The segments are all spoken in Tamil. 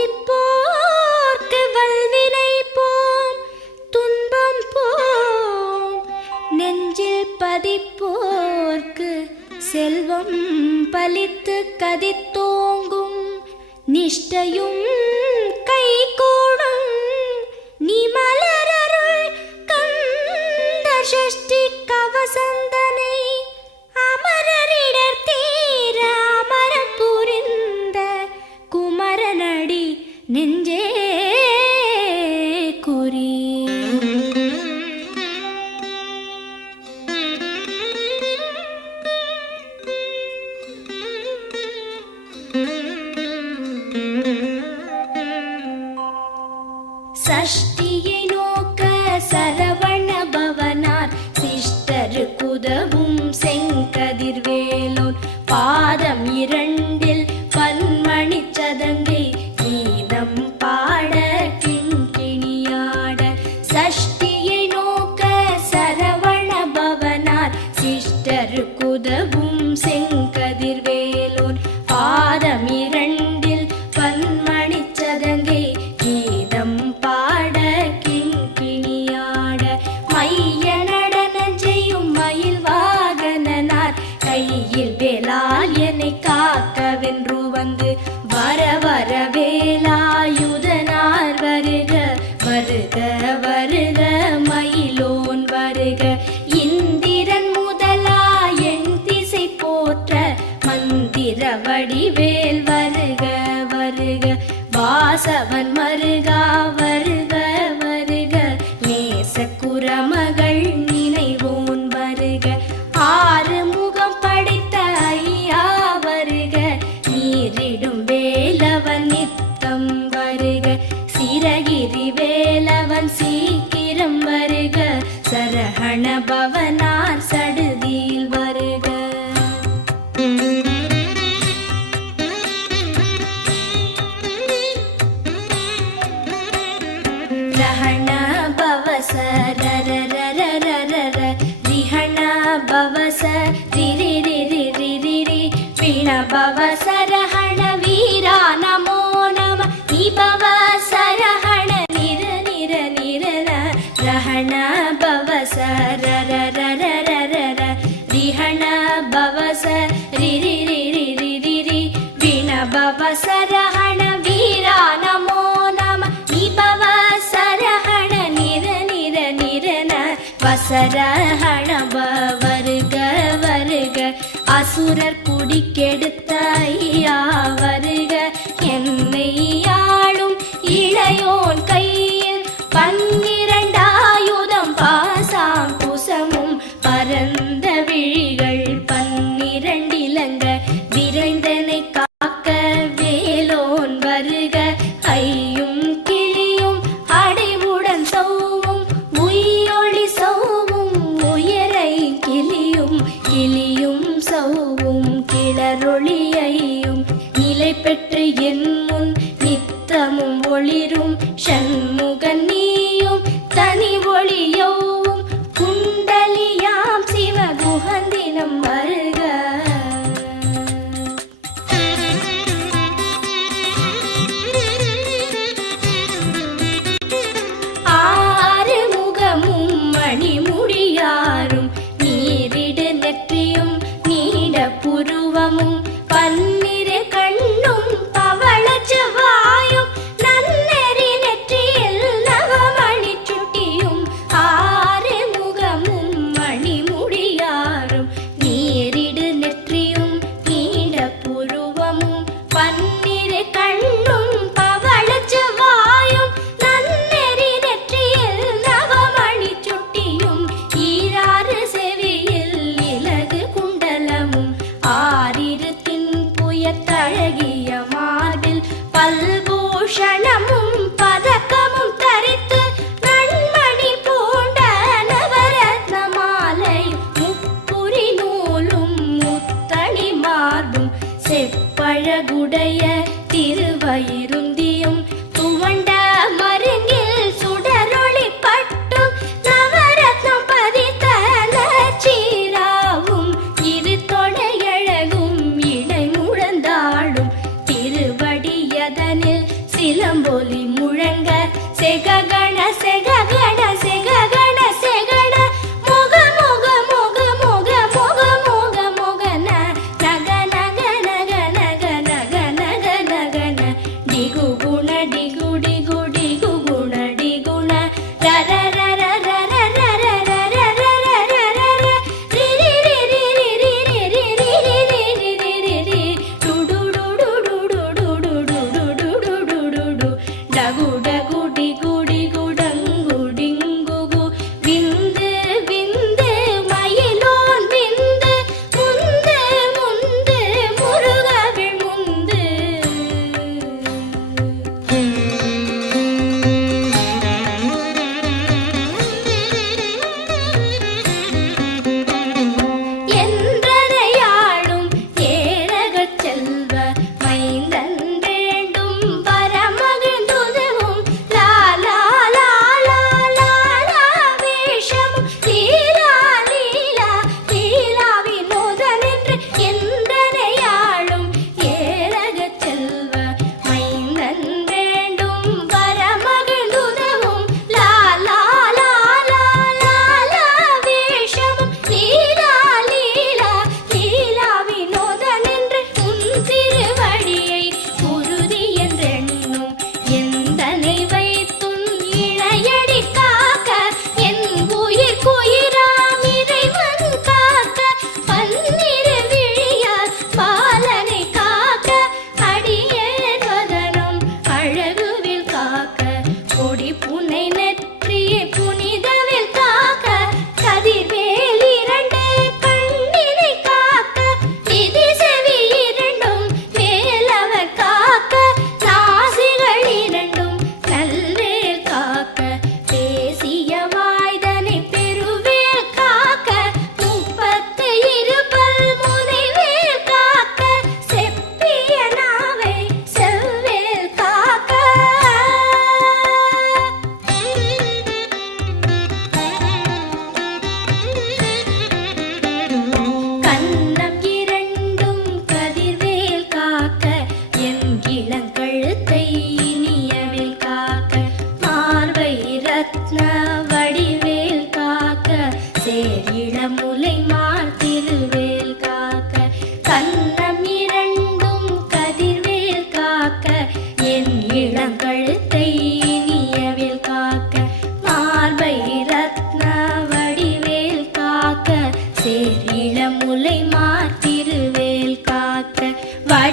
துதிப்போர்க்கு வல்வினை போம், துன்பம் போம். நெஞ்சில் பதிப்போர்க்கு செல்வம் பலித்து கதித்தோங்கும். நிஷ்டையும் கைகூடும் நீ மலரருள் கந்த சஷ்டி கவசந்தனை. அமரரிடர் தீர அமரம் புரிந்த குமரனடி நெஞ்சே குறி. சஷ்டியை நோக்க சரவண பவனார் சிஷ்டரு குதவும் செங்கதிர்வேலோன். பாதம் இரண்டில் பன்மணி சதங்கை கீதம் பாட கிண்கிணியாட. சஷ்டியை நோக்க சரவண பவனார் சிஷ்டரு குதவும் செங்கதிர்வேலோன். பாதம் இரண்டில் பன்மணி சதங்கை கீதம் பாட கிண்கிணியாட. மைய நடன செய்யும் மயில் வாகனனார் கையில் வேலால் என்னை காக்கவென்று வந்து. வர வர வேலாயுதனார் வருக வருக வருக மயிலோன் வருக. இந்திரன் முதலா என் திசை போற்ற மந்திர வடிவேல் வருக வருக. வாசவன் மருகா வருக வருக. நேச குரமகள் நினைவோன் வருக. ஆறு முகம் படைத்த ஐயா வருக. நீரிடும் வேலவன் நித்தம் வருக. சிரகிரி வேலவன் சீக்கிரம் வருக. சரஹண பவனார் சடுதியில் வருக. ரஹண பவச ரரரரரரர. ரிஹண பவச ரிரிரிரிரிரி. பிண பவச ரஹண வீரா நமோ நம. நிபவ சரஹண நிர நிர நிரன. ரஹண பவச ரரரரரரர. ரிஹண பவச ரிரிரிரிரிரி. பிண பவச ரஹண வீரா நமோ நம. நிபவ சரஹண நிர நிர நிரன. வசரஹண வருக வருக. அசுரர் குடிக்கெடுத்த ஐயா வருக. என்னை ஆளும் இளையோன் கையில் பன்னிரண்டாயுதம் பாசாம் குசமும் பரந்த விழிகள் பன்னிரண்டிலங்க. விரைந்தனை காக்க வேலோன் வருக. ஐயும் கிளியும் அடைவுடன் சௌவும் உயிரொளி சௌவும் உயரை கிளியும் கிளியும் சௌவும் கிளரொளியையும் நிலை பெற்று என் முன் நித்தமும் ஒளிரும். ஷண்முகன் நீயும் தனி ஒளியவும் குண்டலியாம் சிவகுகந்தினம் வருக. ஆறு முகமும் மணிமுடியாரும் நீரிடு நெற்றியும் நீட புருவமும் பன்னிரு கண்ணும் பவள செவ்வாயும் நன்னெறி நெற்றியில் நவமணி சுட்டியும். ஆறு முகமும் மணிமுடியாரும் நீரிடு நெற்றியும் நீட புருவமும் பன்னிரு கண்ணும் பவள செவ்வாயும் நன்னெறி நெற்றியில் நவமணி சுட்டியும். ஈராறு செவியில் இலகு குண்டலமும் ஆறிரு தின்புயத்தழகிய மார்பில் பல்பூஷணமும் பதக்கமும் தரித்து நன்மணி பூண்ட நவரத்ன மாலை முப்புரி நூலும் முத்தணி மார்பும் செப்பழகுடைய திருவயிருந்தியும் துவண்ட மருங்கில் சுடரொளி பட்டும் நவரத்னம் பதித்த நச்சீராவும் இரு தொடையழகும் இடை முழந்தாளும் திருவடியதனில் சில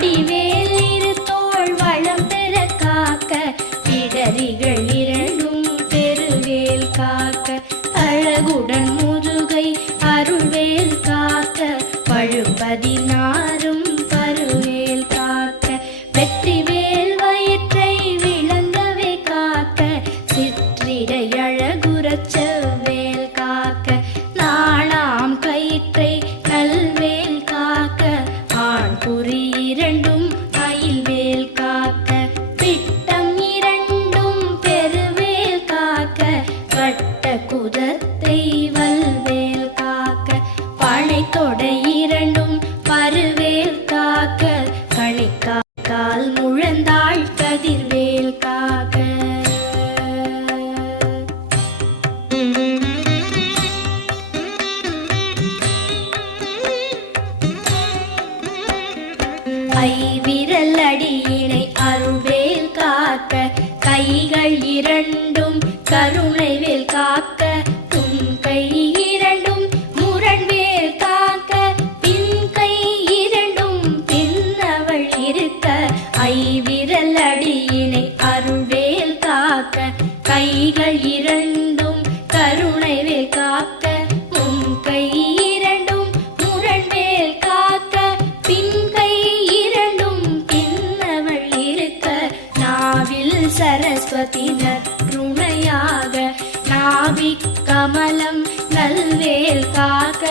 வடிவேல் இரு தோள் வளம் பெற காக்க பிடரிகள் இரண்டும் பெருவேல் காக்க அழகுடன் முதுகை அருள்வேல் காக்க பழுப்பதினாரும் பருவேல் காக்க வெற்றிவேல் வயிற்றை விளங்கவே காக்க சிற்றிடை அழகுறச் செவ்வேல் காக்க நாளாம் கயிற்றை நல்வேல் காக்க ஆண் குறி இரண்டும் அயில்வேல் காக்க பிட்டம் இரண்டும் பெருவேல் காக்க வட்ட குதத்தை வல்வேல் காக்க பனை தொடை இரண்டும் பருவேல் காக்க கணிக்கால் முழந்தாள் கதிர்வேல் காக்க ஐவிரல் அடியினை அருள்வேல் காக்க கைகள் இரண்டும் கருணைவேல் காக்க உன் கை இரண்டும் முரண்வேல் காக்க பின் கை இரண்டும் பின்னவள் இருக்க ஐவிரல் அடியினை அருள்வேல் காக்க கைகள் இரண்டும் கருணைவேல் காக்க உன் கை இரண்டும் முரண்வேல் காக்க பின் கை இரண்டும் பின்னவள் இருக்க நாவில் சரஸ்வதி நற்றுணையாக நாவிக் கமலம் நல்வேல் காக்க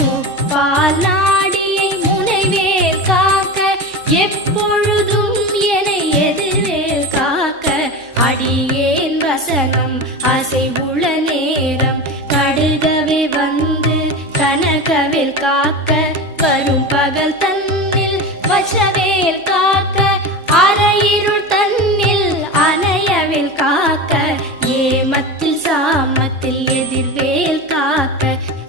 முப்பால் நாடியை முனைவேல் காக்க எப்பொழுதும் என எதிர்வேல் காக்க அடியேன் வசனம் அசைவுள நேரம் கடுகவே வந்து கனகவேல் காக்க வரும் பகல் தன்னில் வசவேல் காக்க அரையிருள் தன்னில் அணையவேல் காக்க ஏமத்தில் சாமத்தில் எதிர்வேல் காக்க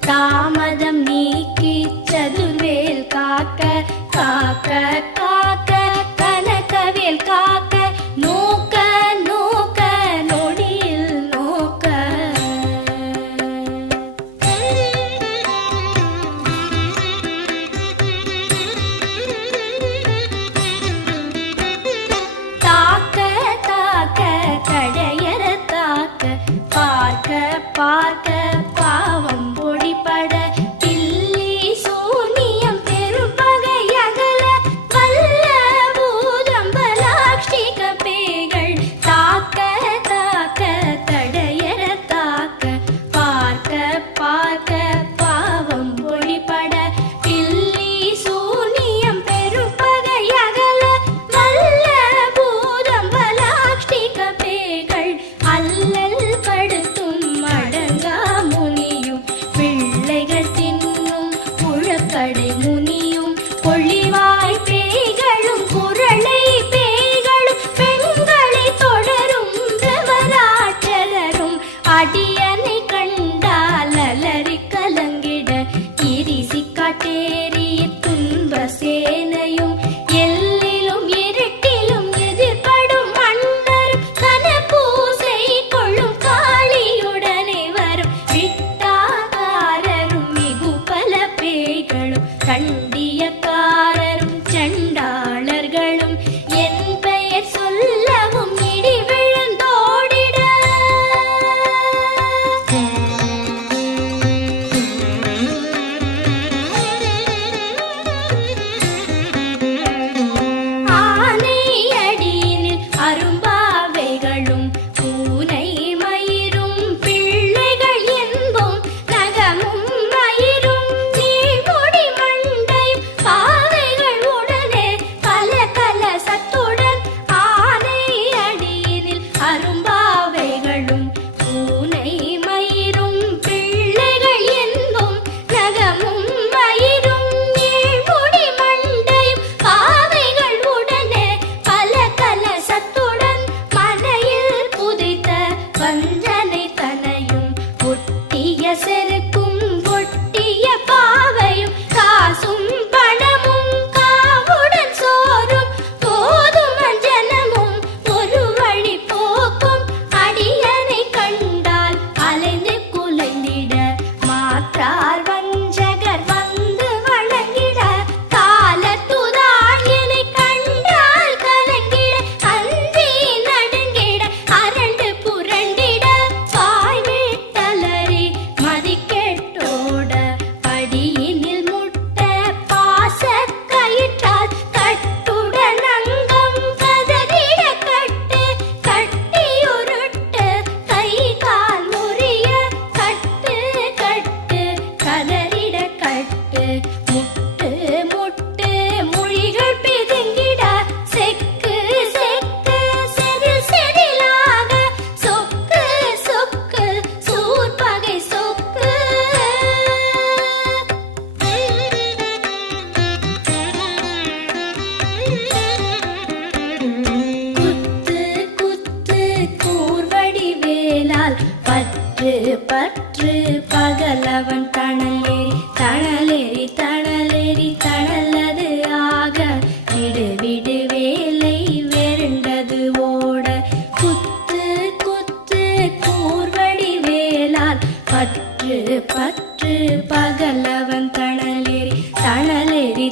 தாமதம் நீக்கி சதுர்வேல் காக்க காக்க காக்க கனகவேல் காக்க நோக்க நோக்க நொடியில் நோக்க தாக்க தாக்க கடையற தாக்க பார்க்க பார்க்க பாவம் பொடிபட பில்லி சூனியம் பெரும்பகையகல வல்ல பூதம்பலாக்ஷிக பேய்கள் தாக்க தாக்க தடையற தாக்க பார்க்க பார்க்க பாவம் பொடிபட பில்லி சூனியம் பெரும்பகையகல வல்ல பூதம்பலாக்ஷிக பேய்கள் அல்லல் படுத்தும் அடங்கா முனியும் பிள்ளைகள் தின்னும் புழக்கடை முனியும் கொள்ளிவாய் பேய்களும் குரளை பேய்களும் பெண்களை தொடரும் பிரமராட்சரரும் அடியனை கண்டால் அலறி கலங்கிட இரிசி காட்டேறிய துன்ப சேனையும் எல்லிலும் இருட்டிலும் எதிர்படும் மன்னரும் கனபூசை கொள்ளும் காளியுடனே வரும் விட்டாகாரரும் மிகு பல பேய்களும் கண்டியக்கார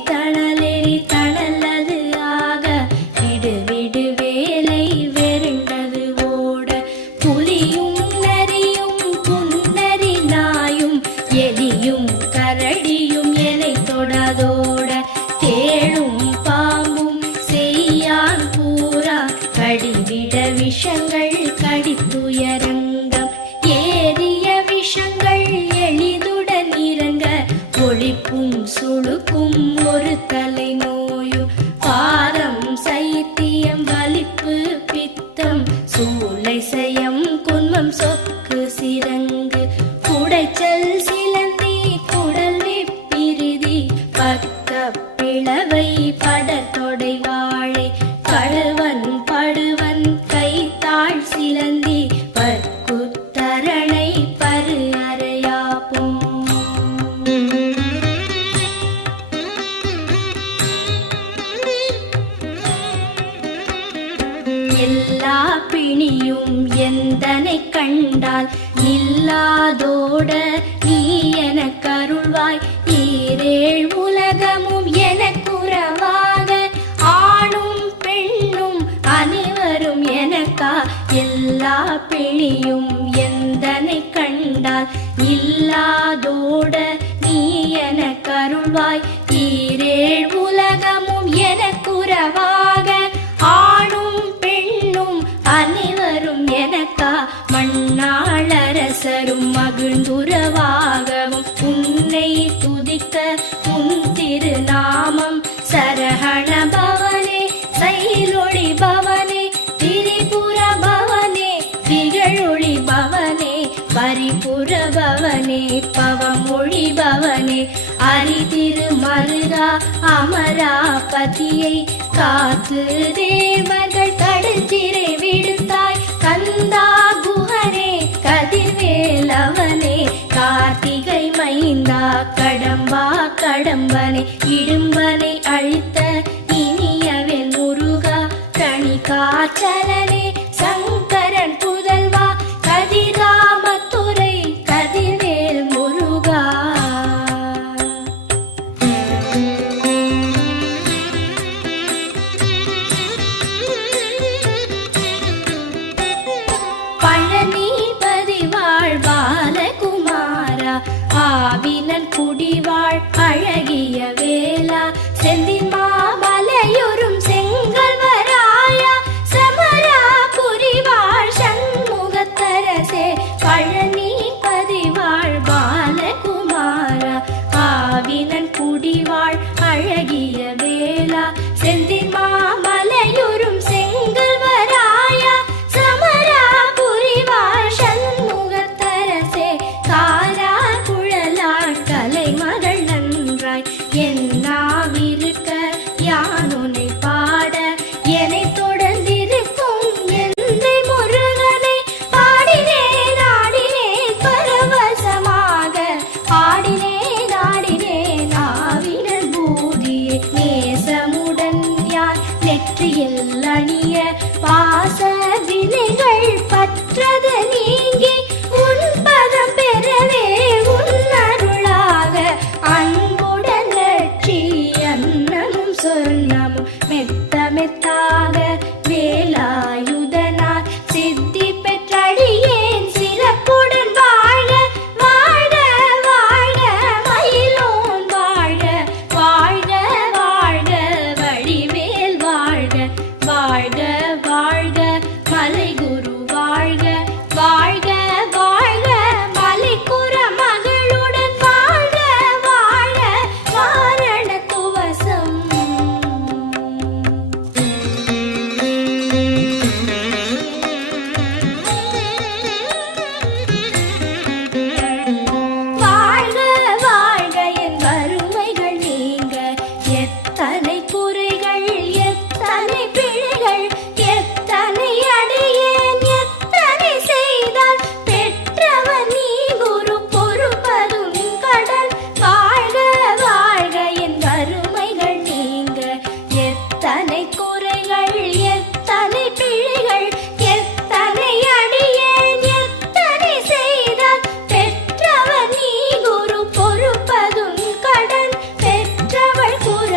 தணலெறி தணலது ஆக விடு விடு வேலை வெருண்டது ஓட புலியும் நரியும் புன்னரி நாயும் எலியும் கரடியும் எனை தொடாதோட தேளும் பாம்பும் செய்யான் பூரா கடிவிட விஷங்கள் கடித்துயரங்கம் ஏறிய விஷங்கள் எளிதுடன் இறங்க ஒளிப்பும் சுழுக்கும் ஒரு தலை நோயும் பாரம் சைத்தியம் வலிப்பு பித்தம் சூளை சயம் குன்மம் சொக்கு சிரங்கு குடைச்சல் சிலந்தி குடல் வெப்பிரிதி பக்க பிளவை படத்தொடை வாழை கழுவன் படுவன் கைத்தாழ் சிலந்தி பற்குத்தரணை பரு அறையாப்பும் எல்லா பிணியும் எந்தனை கண்டால் இல்லாதோட நீ எனக்கு அருள்வாய் ஈரேழ் உலகமும் எனக்குறவாக ஆணும் பெண்ணும் அனைவரும் எனக்கா எல்லா பிணியும் எந்தனை கண்டால் இல்லாதோட நீ எனக்கு அருள்வாய் ஈரேழ் உலகமும் எனக்குறவாக ஆணும் பெண்ணும் அனைவரும் எனக்கா மண்ணாளரசரும் மகிழ்ந்துறவாகவும் உன்னை துதிக்க உன் திருநாமம் சரஹண பவனே சைலொளி பவனே திரிபுர பவனே திகழொளி பவனே பரிபுர பவனே பவமொழி பவனே அரிதிரு மருகா அமராபதியை காத்து தேவர்கள் கடற்சிறை விடுத்தாய் கந்தா குஹனே கதிர்வேலவனே கார்த்திகை மைந்தா கடம்பா கடம்பனை இடும்பனை அழித்த இனியவன் முருகா கணிகாச்சலனே சங்கரன் புதல்வா கதிராமத்துறை கதிர்வேல் முருகா பழனிபதி வாழ் பாலகுமாரா ஆவினன் குடிவாழ் அழகிய வேளா செந்தின் மாமலையுறும் செங்கல்வராயா சமரா புரிவாழ் சண்முகத்தரசே பழனிபதி வாழ் பாலகுமாரா ஆவினன் குடிவாழ் அழகிய வேளா செந்தின் மாமலையுறும் செங்கல்வராயா சமரா புரிவாழ் சண்முகத்தரசே காரா குழலாள் கலைமகள் நன்றாய் என்னாவிருக்க யானுனை பாட என்னை தொடர்ந்திருக்கும் எந்தை முருகனை பாடினேன் ஆடினேன் பரவசமாக ஆடினேன் ஆடினேன் ஆவினன் பூதியை நேசமுடன் யான் நெற்றியில் அணிய பாச வினைகள் பற்றது நீங்கி உன் பதம் பெறவே உன் அருளாக அன்புடன் லட்சி அன்னமும் சொன்னமும் மெத்த மெத்தாக வேலாயுதனார் சித்தி பெற்றடியேன் சிறப்புடன் வாழ வாழ வாழ மயிலோன் வாழ வாழ்க வாழ்க வடிவேல் வாழ்க வாழ்க வாழ்க மலைகுரு வாழ்க வாழ்க வாழ்க மலைக்குற மகளுடன் வாழ்க வாழ வாரண துவசம் வாழ்க வாழ்க என் வறுமைகள் நீங்க எத்தனை குறைகள் எத்தனை பிழைகள் எத்தனை அடியேன் எத்தனை செய்தால் பெற்றவன் நீ குரு பொறுப்பதும் கடல் வாழ்க வாழ்க என் வறுமைகள் நீங்க எத்தனை குறைகள் எத்தனை பிழைகள் எத்தனை அடியேன் எத்தனை செய்தால் பெற்றவன் நீ குரு பொறுப்பதும் கடன் பெற்றவள் குற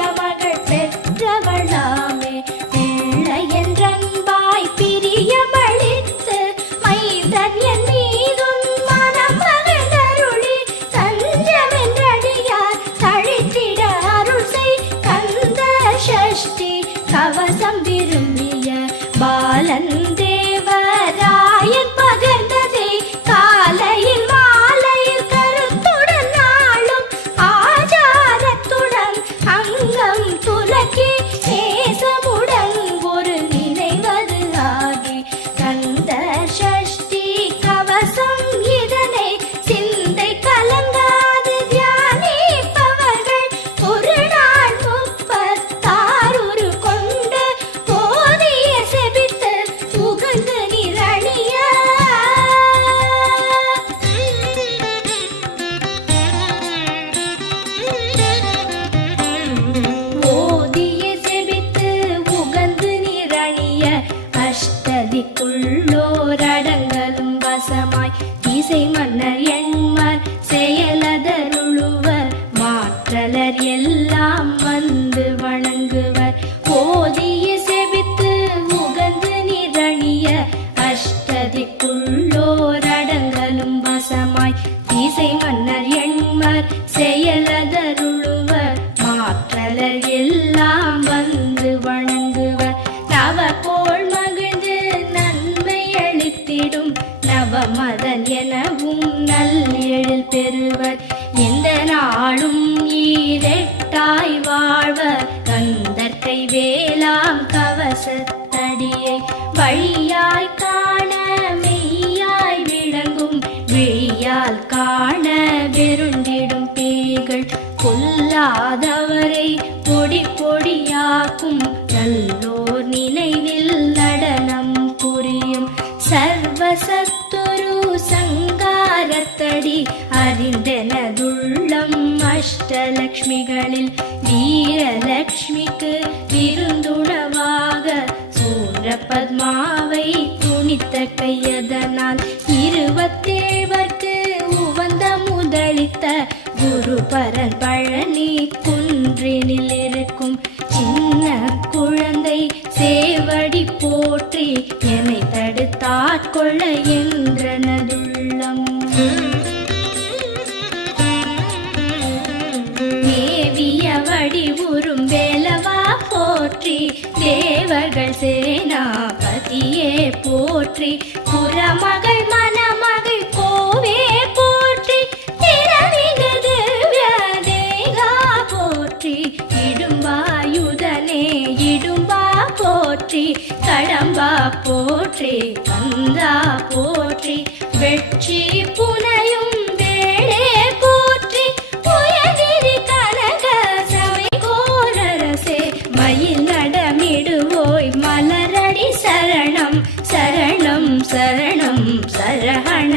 கவசம் விரும்பிய பாலன் தேவராயன் பகர்ந்ததே காலையில் மாலையில் கருத்துடன் நாளும் ஆச்சாரத்துடன் அங்கம் துலக்கி நேசமுடன் ஒரு நினைவது ஆகி கந்த சஷ்டி கவசம் இதனை சிந்தை கலங்காது தியானிப்பவர்கள் ஒரு நாள் 36 கொண்டு போதிய செபித்து உகந்து நிரணிய ஓதிய செபித்து உகந்து நிரணிய அஷ்டதிக்குள்ளோரடங்கலும் வசமாய் இசை மன்னர் எண்மர் செயலதருளுவர் மாற்றலர் எல்லாம் வந்து வணங்குவர் ஓதிய செபித்து உகந்து நிரணிய அஷ்டதிக்குள்ளோரடங்கலும் வசமாய் இசை மன்னர் எண்மர் செயலதருளுவர் மாற்றலர் எல்லாம் வந்து வணங்குவர் நவகோள் மகிழ்ந்து நன்மை அளித்திடும் நவமதன் எனவும் நல்லெழில் பெறுவர் எந்த நாளும் ஈரெட்டாய் வாழ்வர் கந்தற்கை வேளாம் கவசத்தடியை வழியாய் காண மெய்யாய் விளங்கும் விழியால் காண வெருண்டிடும் பேய்கள் கொல்லாதவரை பொடி பொடியாக்கும் நல்லோர் நினைவில் நடனம் புரியும் சர்வசத்துரு சங்காரத்தடி அறிந்தனதுள்ளம் அஷ்டலக்ஷ்மிகளில் வீரலக்ஷ்மிக்கு விருந்துணவாக சூரபத்மாவை துணித்த கையதனால் 27 உவந்த முதலித்த குருபரன் பழனி குன்றினில் இருக்கும் சின்ன குழந்தை சேவடி போற்றி என்னை தடுத்தாட்கொள்ள என்றனதுள்ளம் மேவிய வடிவுறும் வேலவா போற்றி தேவர்கள் சேனாபதியே போற்றி புறமகள் மணமகள் கோவே போற்றி திறமிகு திவ்ய தேகா போற்றி இடும்பாயுதனே இடும்பா போற்றி கடம்பா போற்றி கந்தா போற்றி வெற்றி புனையும் வேளே போற்றி உயகிரி கனக சபை கோரரசே மயில் நடமிடுவோய் மலரடி சரணம் சரணம் சரணம் சரஹண